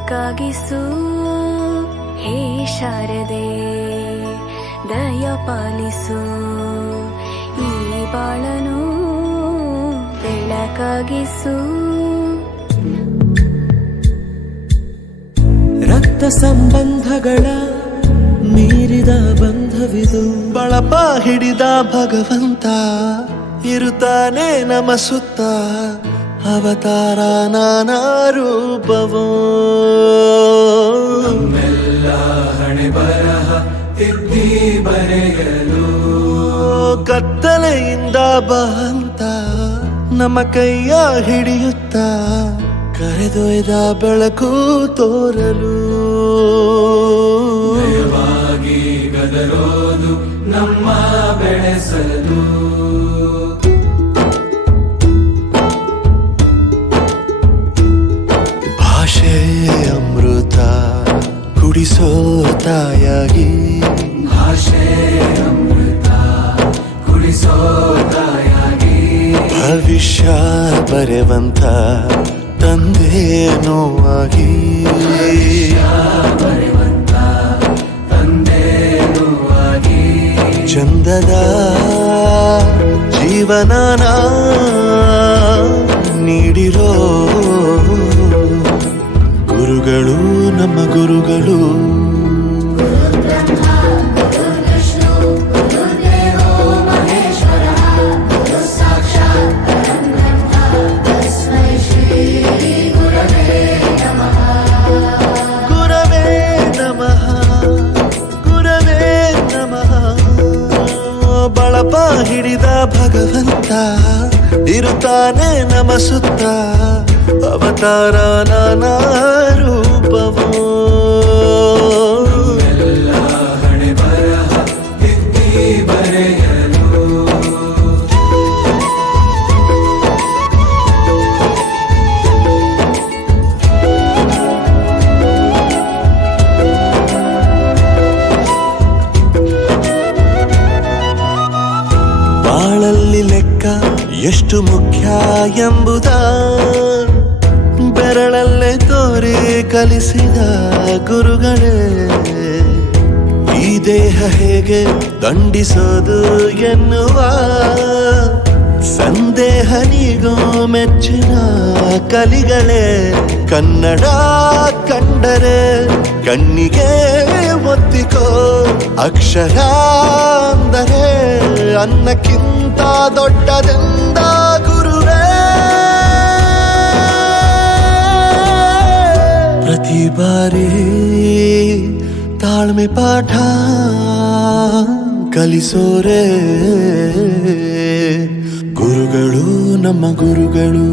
ಬೆಳಕಾಗಿಸು ಹೇ ಶಾರದೆ, ದಯ ಪಾಲಿಸು ಈ ಬಾಳನು ಬೆಳಕಾಗಿಸು. ರಕ್ತ ಸಂಬಂಧಗಳ ಮೀರಿದ ಬಂಧವಿದು, ಬಳಪ ಹಿಡಿದ ಭಗವಂತ ಇರುತ್ತಾನೆ ನಮ ಸುತ್ತ. ಅವತಾರ ನಾನಾ ರೂಪವೋ, ನಮ್ಮೆಲ್ಲ ಹಣೆ ಬರಹ ತಿದ್ದಿ ಬರೆಯಲು ಕತ್ತಲೆಯಿಂದ ಬಂತ ನಮ್ಮ ಕೈಯ ಹಿಡಿಯುತ್ತ ಕರೆದೊಯ್ದ ಬೆಳಕು ತೋರಲು. ದಯವಾಗಿ ಗದರೋದು ನಮ್ಮ ಬೆಳೆಸಲು. ಭಾಷೆ ಅಮೃತ ಕುಡಿಸೋ ತಾಯಾಗಿ, ಭಾಷೆ ಅಮೃತ ಕುಡಿಸೋ ತಾಯಾಗಿ, ಭವಿಷ್ಯ ಬರೆವಂತ ತಂದೇನೋ ಆಗಿ, ಬರೆವಂತ ತಂದೇನೂ ಆಗಿ, ಚಂದದ ಜೀವನನ ನೀಡಿರೋ ಗುರುಗಳು ನಮ್ಮ ಗುರುಗಳು. ಬಳಪ ಹಿಡಿದ ಭಗವಂತ ಇರುತ್ತಾನೆ ನಮ ಸುತ್ತ. ಅವತಾರ ನಾನಾ ರೂಪವೋ, ಎಲ್ಲ ಹಣೆ ಬರಹ ತಿದ್ದಿ ಬರೆಯಲು. ಬಾಳಲ್ಲಿ ಲೆಕ್ಕ ಎಷ್ಟು ಮುಖ್ಯ ಎಂಬುದ ಬೆರಳಲ್ಲೇ ತೋರಿ ಕಲಿಸಿದ ಗುರುಗಳೇ. ಈ ದೇಹ ಹೇಗೆ ದಂಡಿಸೋದು ಎನ್ನುವ ಸಂದೇಹ ನೀಗೋ ಮೆಚ್ಚಿನ ಕಲಿಗಳೇ. ಕನ್ನಡ ಕಂಡರೆ ಕಣ್ಣಿಗೆ ಒತ್ತಿಕೋ, ಅಕ್ಷರ ಅಂದರೆ ಅನ್ನಕ್ಕಿಂತ ದೊಡ್ಡದೆಂದ ಗುರುವೇ. ಪ್ರತಿ ಬಾರಿ ತಾಳ್ಮೆ ಪಾಠ ಕಲಿಸೋರೆ ಗುರುಗಳು ನಮ್ಮ ಗುರುಗಳು.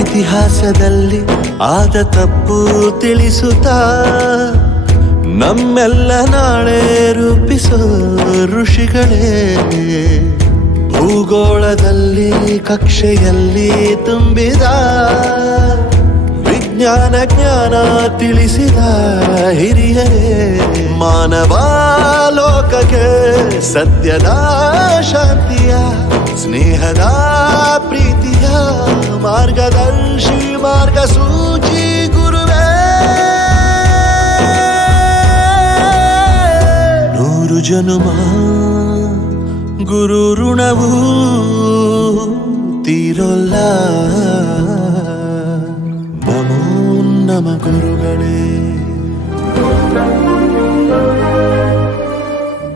ಇತಿಹಾಸದಲ್ಲಿ ಆದ ತಪ್ಪು ತಿಳಿಸುತ್ತಾ ನಮ್ಮೆಲ್ಲ ನಾಳೆ ರೂಪಿಸೋ ಋಷಿಗಳೇ. ಭೂಗೋಳದಲ್ಲಿ ಕಕ್ಷೆಯಲ್ಲಿ ತುಂಬಿದ ವಿಜ್ಞಾನ ಜ್ಞಾನ ತಿಳಿಸಿದ ಹಿರಿಯರೇ. ಮಾನವ ಲೋಕಕ್ಕೆ ಸತ್ಯದ ಶಾಂತಿಯ ಸ್ನೇಹದ ಪ್ರೀತಿಯ ಮಾರ್ಗದರ್ಶಿ ಮಾರ್ಗಸೂಚಿ ಗುರುವೇ. 100 ಜನುಮ ಗುರು ಋಣವು ತೀರೋಲ್ಲ. ನಮೋ ನಮ ಗುರುಗಳೇ.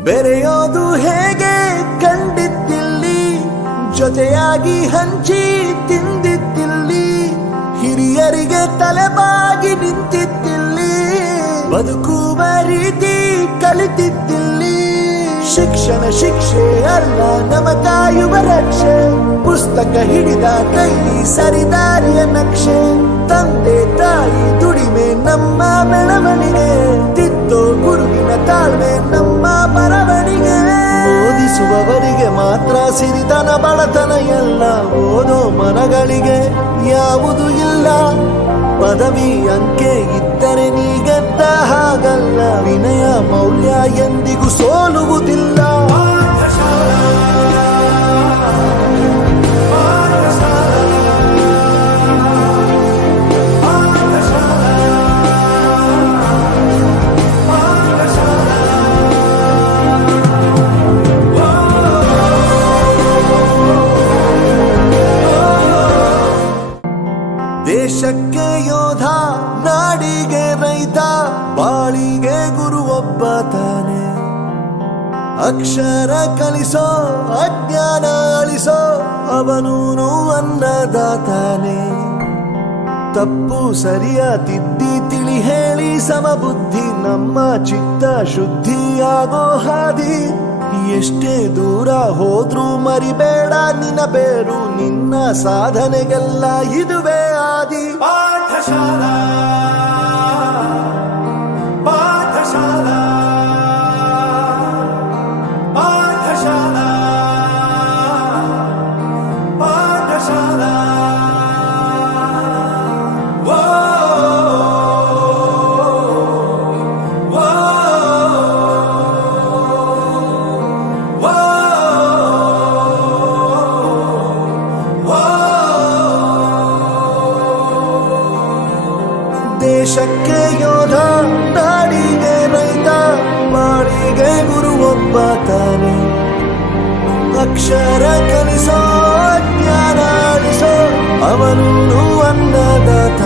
ಬೆರೆಯೋದು ಹೇಗೆ ಕಂಡಿದ್ದಿಲ್ಲಿ, ಜೊತೆಯಾಗಿ ಹಂಚಿ ತಿಂದಿದ್ದಿಲ್ಲಿ, ಹಿರಿಯರಿಗೆ ತಲೆಬಾಗಿ ನಿಂತಿದ್ದಿಲ್ಲಿ, ಬದುಕುವ ರೀತಿ ಕಲಿತಿದ್ದಿಲ್ಲಿ. ಶಿಕ್ಷಣ ಶಿಕ್ಷೆ ಅಲ್ಲ ನಮ ಕಾಯುವ ರಕ್ಷೆ, ಪುಸ್ತಕ ಹಿಡಿದ ಕೈಲಿ ಸರಿದಾರಿಯ ನಕ್ಷೆ. ತಂದೆ ತಾಯಿ ದುಡಿಮೆ ನಮ್ಮ ಬೆಳವಣಿಗೆ, ತಾಳ್ಮೆ ನಮ್ಮ ಬರವಣಿಗೆ. ಓದಿಸುವವರಿಗೆ ಮಾತ್ರ ಸಿರಿತನ ಬಡತನ ಎಲ್ಲ, ಓದೋ ಮನಗಳಿಗೆ ಯಾವುದು ಇಲ್ಲ. ಪದವಿ ಅಂಕೆ ಇದ್ದರೆ ನೀ ಗೆದ್ದ ಹಾಗಲ್ಲ, ವಿನಯ ಮೌಲ್ಯ ಎಂದಿಗೂ ಸೋಲುವುದಿಲ್ಲ. ದೇಶಕ್ಕೆ ಯೋಧ, ನಾಡಿಗೆ ರೈತ, ಬಾಳಿಗೆ ಗುರು ಒಬ್ಬ ತಾನೆ. ಅಕ್ಷರ ಕಲಿಸೋ, ಅಜ್ಞಾನ ಅಳಿಸೋ, ಅವನೂನು ಅನ್ನದಾತಾನೆ. ತಪ್ಪು ಸರಿಯ ತಿದ್ದಿ ತಿಳಿ ಹೇಳಿ ಸಮಬುದ್ಧಿ, ನಮ್ಮ ಚಿತ್ತ ಶುದ್ಧಿಯಾಗೋ ಹಾದಿ. ಎಷ್ಟೇ ದೂರ ಹೋದ್ರೂ ಮರಿಬೇಡ ನಿನ್ನ ಬೇರು, ನಿನ್ನ ಸಾಧನೆಗೆಲ್ಲ ಇದುವೇ ಆದಿ. ಪಾಠಶಾಲಾ ಪಾಠಶಾಲಾ ಪಾಠಶಾಲಾ ಪಾಠಶಾಲಾ. ವೋ ವೋ ದೇಶಕ್ಕೆ ಯೋಧ, ನಾಡಿಗೆ ರೈತ, ಬಾಳಿಗೆ ಗುರು ಒಬ್ಬ ತಾನೆ. ಅಕ್ಷರ ಕಲಿಸೋ, ಜ್ಞಾನ ಅಳಿಸೋ, ಅವನು ಅನ್ನದಾತ.